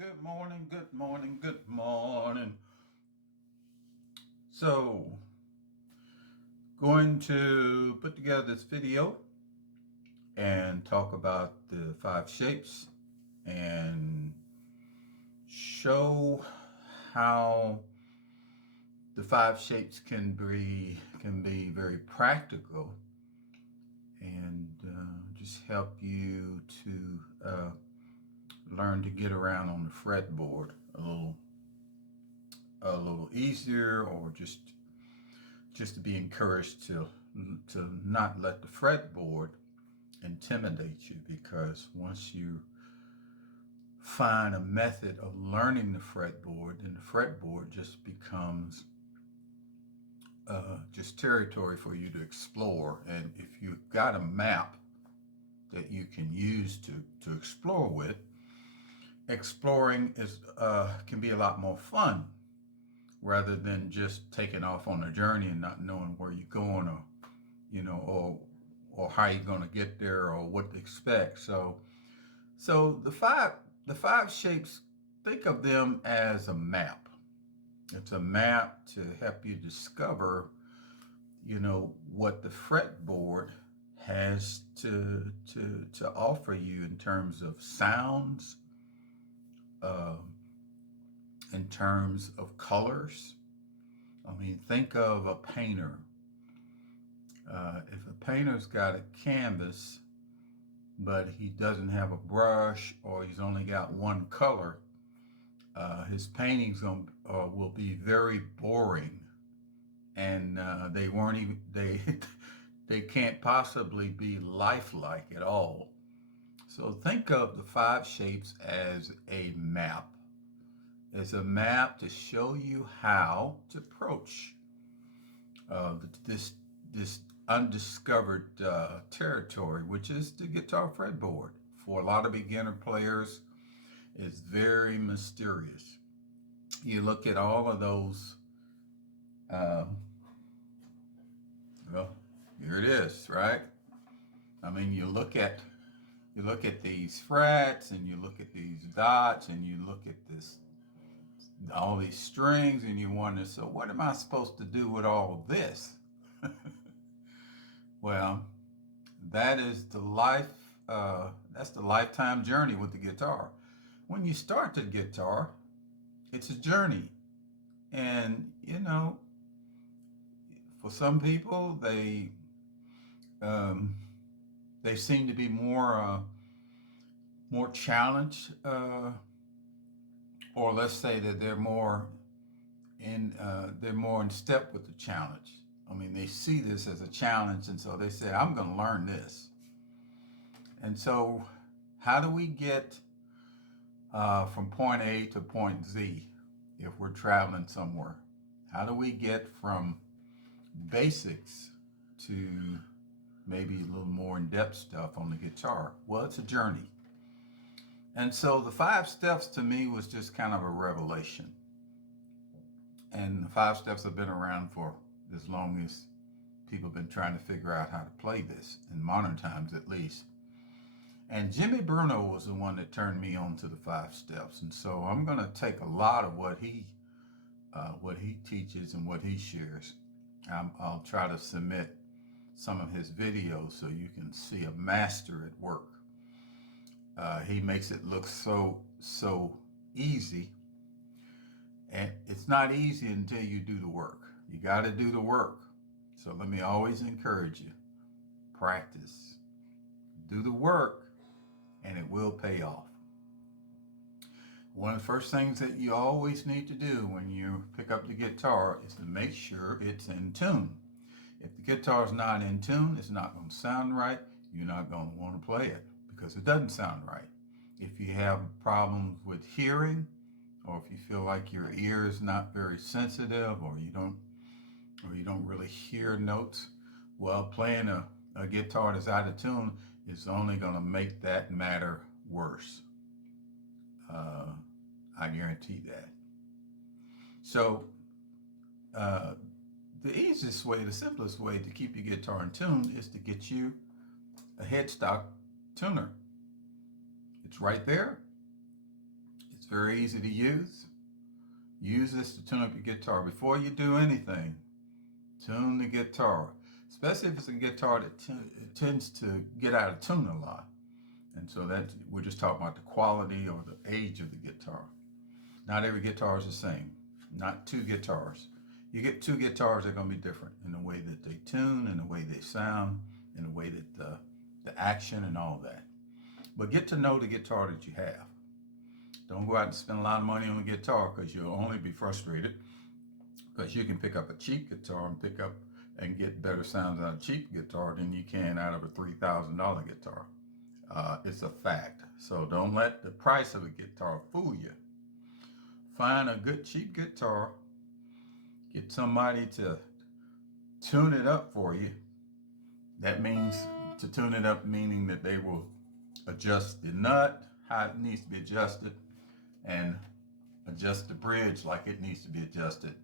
Good morning, good morning, good morning. So, going to put together this video and talk about the five shapes and show how the five shapes can be very practical and just help you to learn to get around on the fretboard a little easier, or just to be encouraged to not let the fretboard intimidate you, because once you find a method of learning the fretboard, then the fretboard just becomes just territory for you to explore. And if you've got a map that you can use to explore with, exploring is can be a lot more fun rather than just taking off on a journey and not knowing where you're going, or or how you're going to get there, or what to expect. So the five shapes, think of them as a map. It's a map to help you discover, what the fretboard has to offer you in terms of sounds, uh, in terms of colors. I mean, think of a painter. If a painter's got a canvas, but he doesn't have a brush, or he's only got one color, his paintings will be very boring, and they weren't even they they can't possibly be lifelike at all. So think of the five shapes as a map. It's a map to show you how to approach this undiscovered territory, which is the guitar fretboard. For a lot of beginner players, it's very mysterious. You look at all of those. Uh, well, here it is, right? I mean, you look at these frets, and you look at these dots, and you look at all these strings, and you wonder, so what am I supposed to do with all of this? Well, that is the life. That's the lifetime journey with the guitar. When you start the guitar, it's a journey, and for some people, um, they seem to be more challenged, or let's say that they're more in step with the challenge. I mean, they see this as a challenge, and so they say, "I'm going to learn this." And so, how do we get from point A to point Z if we're traveling somewhere? How do we get from basics to maybe a little more in-depth stuff on the guitar? Well, it's a journey. And so the five steps to me was just kind of a revelation. And the five steps have been around for as long as people have been trying to figure out how to play this, in modern times at least. And Jimmy Bruno was the one that turned me on to the five steps. And so I'm going to take a lot of what he teaches and what he shares. I'll try to submit some of his videos so you can see a master at work. He makes it look so easy, and it's not easy until you do the work. You got to do the work. So let me always encourage you: practice, do the work, and it will pay off. One of the first things that you always need to do when you pick up the guitar is to make sure it's in tune. If the guitar is not in tune, it's not going to sound right. You're not going to want to play it because it doesn't sound right. If you have problems with hearing, or if you feel like your ear is not very sensitive, or you don't really hear notes, well, playing a guitar that's out of tune is only going to make that matter worse. I guarantee that. So the simplest way to keep your guitar in tune is to get you a headstock tuner. It's right there. It's very easy to use. Use this to tune up your guitar. Before you do anything, tune the guitar. Especially if it's a guitar that tends to get out of tune a lot. And so we're just talking about the quality or the age of the guitar. Not every guitar is the same. Not two guitars. You get two guitars, they're going to be different in the way that they tune, in the way they sound, in the way that the action and all that. But get to know the guitar that you have. Don't go out and spend a lot of money on a guitar, because you'll only be frustrated, because you can pick up a cheap guitar and get better sounds out of a cheap guitar than you can out of a $3,000 guitar. It's a fact. So don't let the price of a guitar fool you. Find a good cheap guitar. Get somebody to tune it up for you. That means, to tune it up meaning that they will adjust the nut how it needs to be adjusted, and adjust the bridge like it needs to be adjusted,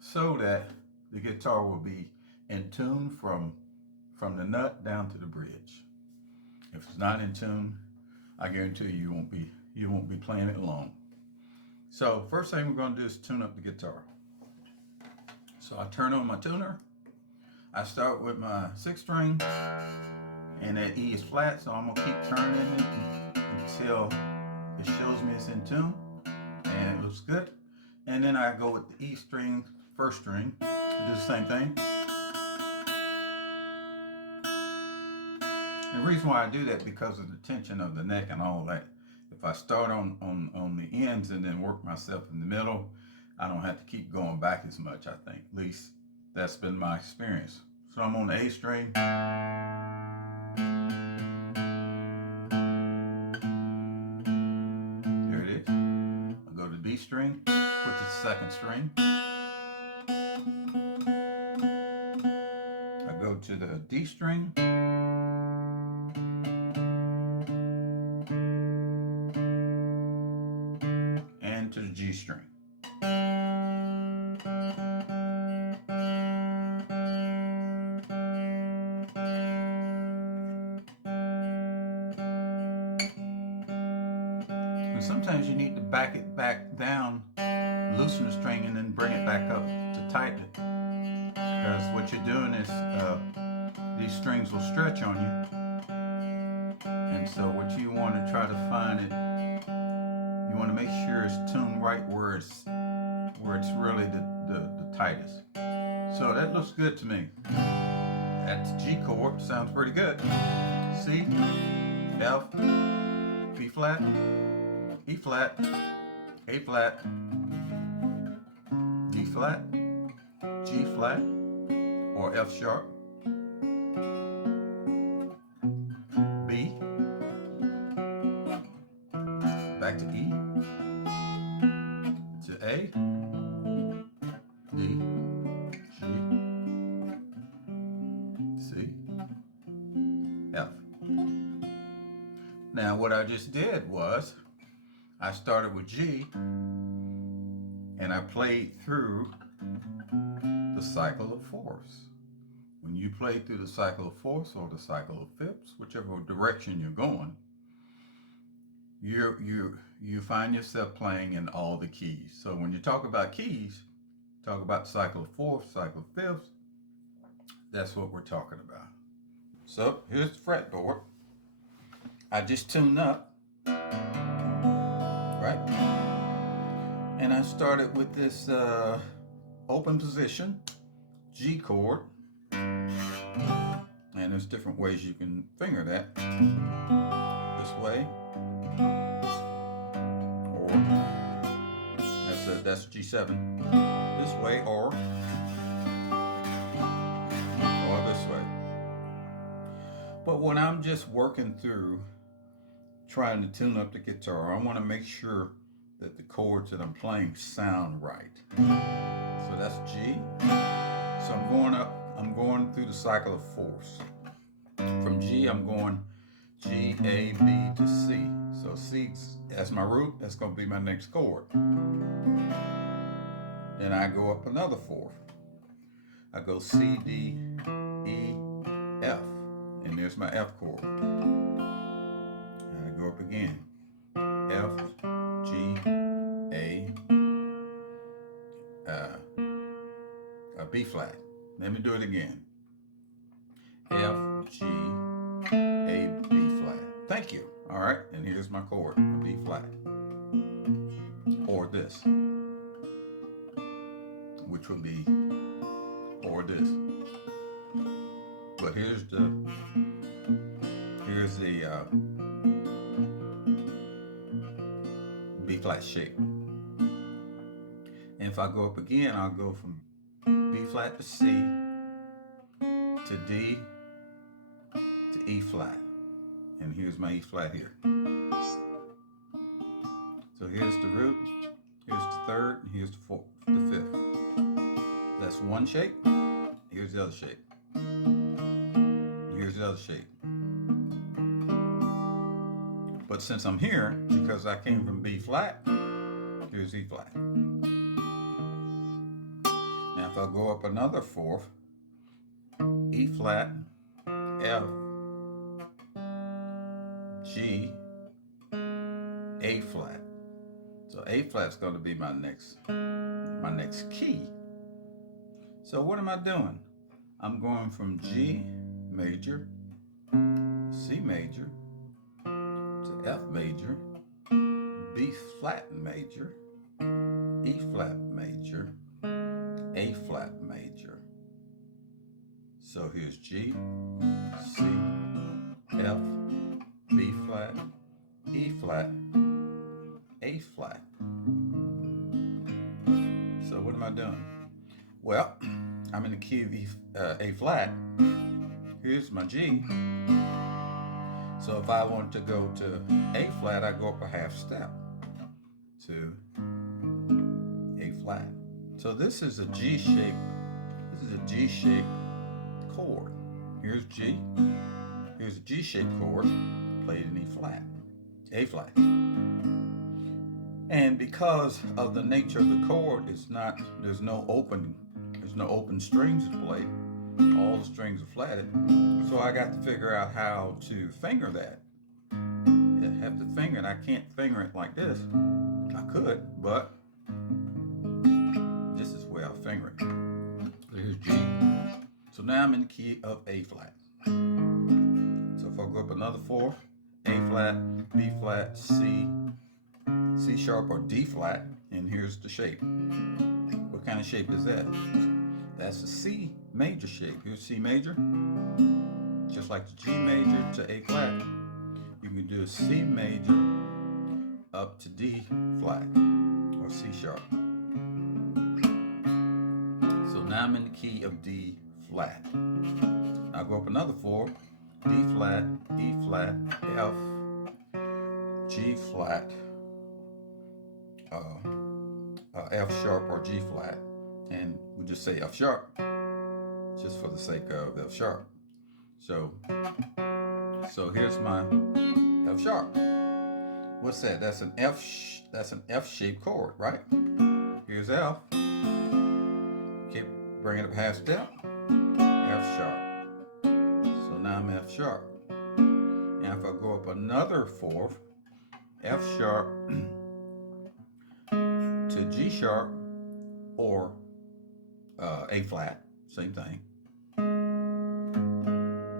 so that the guitar will be in tune from the nut down to the bridge. If it's not in tune, I guarantee you won't be playing it long. So first thing we're going to do is tune up the guitar. So I turn on my tuner. I start with my 6th string, and that E is flat, so I'm going to keep turning it until it shows me it's in tune and it looks good. And then I go with the E string, 1st string, do the same thing. The reason why I do that, because of the tension of the neck and all that. If I start on the ends and then work myself in the middle, I don't have to keep going back as much, I think. At least that's been my experience. So I'm on the A string. There it is. I go to D string, which is the 2nd string. I go to the D string. And to the G string. And sometimes you need to back it back down, loosen the string, and then bring it back up to tighten it. Because what you're doing is these strings will stretch on you. And so what you want to try to find it, you want to make sure it's tuned right where it's really the tightest. So that looks good to me. That's G chord, sounds pretty good. C, F, B flat, E flat, A flat, D flat, G flat, or F sharp, B, back to E, to A, D, G, C, F. Now what I just did was, I started with G, and I played through the cycle of fourths. When you play through the cycle of fourths or the cycle of fifths, whichever direction you're going, you find yourself playing in all the keys. So when you talk about keys, talk about cycle of fourths, cycle of fifths, that's what we're talking about. So here's the fretboard. I just tuned up, right? And I started with this open position, G chord. And there's different ways you can finger that. This way. Or that's G7. This way or this way. But when I'm just working through trying to tune up the guitar, I want to make sure that the chords that I'm playing sound right. So that's G. So I'm going up, I'm going through the cycle of fourths. From G, I'm going G, A, B to C. So C, as my root, that's going to be my next chord. Then I go up another fourth. I go C, D, E, F. And there's my F chord. And I go up again. F, G, flat. Let me do it again. F, G, A, B flat. Thank you. All right, and here's my chord, a B flat. Or this, which would be, or this. But here's the B flat shape. And if I go up again, I'll go from B flat to C to D to E flat. And here's my E flat here. So here's the root, here's the third, and here's the fourth, the fifth. That's one shape. Here's the other shape. Here's the other shape. But since I'm here, because I came from B flat, here's E flat. Now if I go up another fourth, E flat, F, G, A flat. So A flat's going to be my next key. So what am I doing? I'm going from G major, C major, to F major, B flat major, E flat major, A flat major. So here's G, C, F, B flat, E flat, A flat. So what am I doing? Well, I'm in the key of A flat. Here's my G. So if I want to go to A flat, I go up a half step to A flat. So this is a G shape. This is a G shaped chord. Here's G. Here's a G shaped chord played in E flat, A flat. And because of the nature of the chord, there's no open strings to play. All the strings are flatted. So I got to figure out how to finger that. I have to finger it. I can't finger it like this. I could, but this is where I'll finger it. So here's G. So now I'm in the key of A flat. So if I go up another fourth, A flat, B flat, C, C sharp or D flat, and here's the shape. What kind of shape is that? That's a C major shape. Here's C major, just like the G major to A flat. You can do a C major up to D flat or C sharp. So now I'm in the key of D flat. I'll go up another four, D flat, E flat, F, G flat, F sharp or G flat, and we just say F sharp, just for the sake of F sharp. So here's my F sharp. What's that? That's an F-shaped chord, right? Here's F. Keep bringing it up half step. F sharp. So now I'm F sharp. And if I go up another fourth, F sharp to G sharp or A flat, same thing.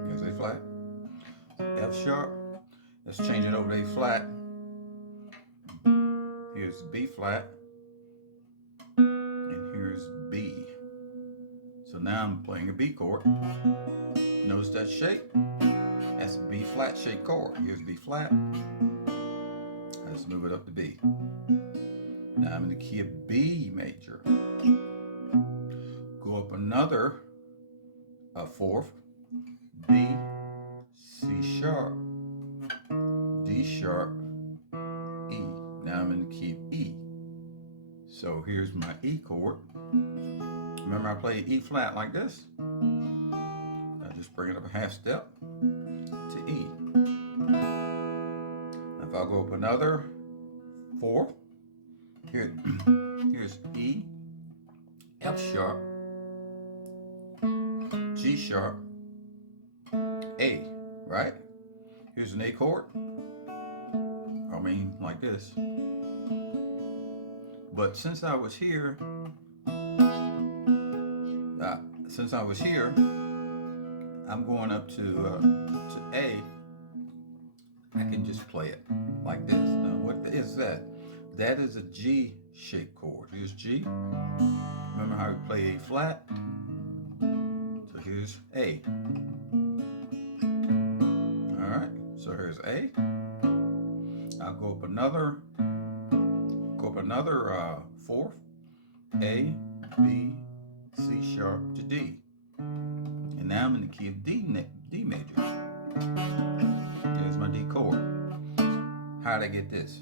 Here's A flat. F sharp. Let's change it over to A flat. Here's B flat. And here's B. So now I'm playing a B chord. Notice that shape? That's a B flat shaped chord. Here's B flat. Let's move it up to B. Now I'm in the key of B major. Go up another fourth. B, C sharp, D sharp, E. Now I'm in the key of E. So here's my E chord. Remember I played E flat like this? I just bring it up a half step to E. If I go up another fourth, here's E, F sharp, G sharp, A, right? Here's an A chord. I mean, like this. But since I was here, since I was here, I'm going up to A. I can just play it like this. Now, what is that? That is a G shaped chord. Here's G. Remember how we play A flat? So here's A. All right. So here's A. I'll go up another fourth. A, B, C sharp to D. And now I'm in the key of D major. Here's my D chord. How'd I get this?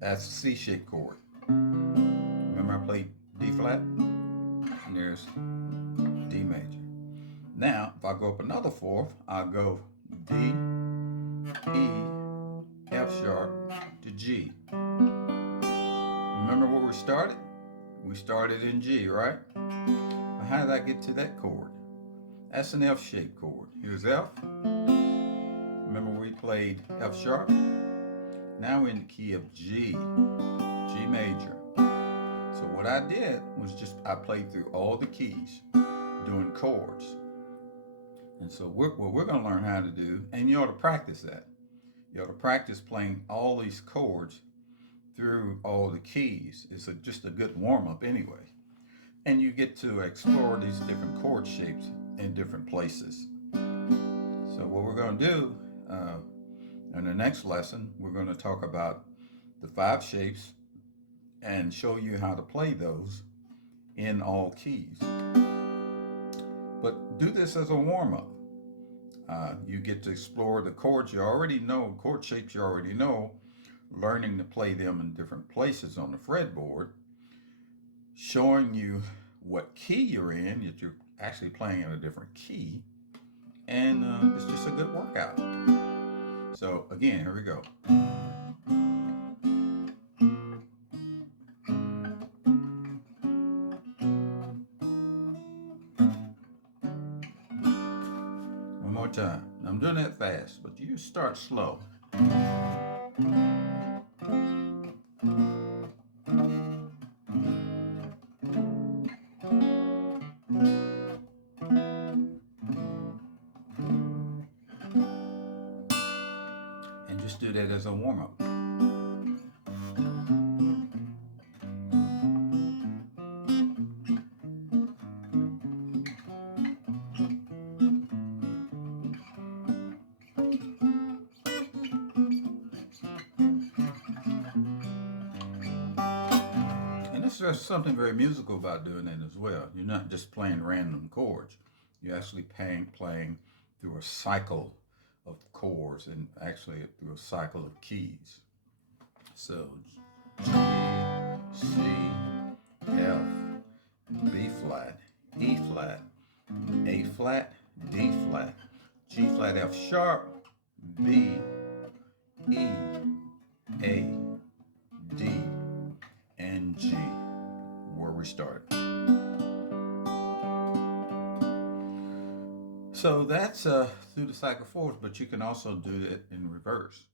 That's a C-shaped chord. Remember I played D flat? And there's D major. Now, if I go up another fourth, I'll go D, E, F sharp to G. Remember where we started? We started in G, right? How did I get to that chord? That's an F-shaped chord. Here's F. Remember we played F sharp? Now we're in the key of G, G major. So what I did was I played through all the keys doing chords. And so what we're going to learn how to do, and you ought to practice that. You ought to practice playing all these chords through all the keys. It's just a good warm-up anyway. And you get to explore these different chord shapes in different places. So what we're going to do in the next lesson, we're going to talk about the 5 shapes and show you how to play those in all keys. But do this as a warm-up. You get to explore the chords you already know, chord shapes you already know, learning to play them in different places on the fretboard, showing you what key you're in, that you're actually playing in a different key, and it's just a good workout. So again, here we go. One more time. I'm doing that fast, but you start slow. And just do that as a warm-up. There's something very musical about doing that as well. You're not just playing random chords. You're actually playing through a cycle of chords and actually through a cycle of keys. So G, C, F, B flat, E flat, A flat, D flat, G flat, F sharp, B, E, A, D, and G, where we start. So that's through the cycle forwards, but you can also do it in reverse.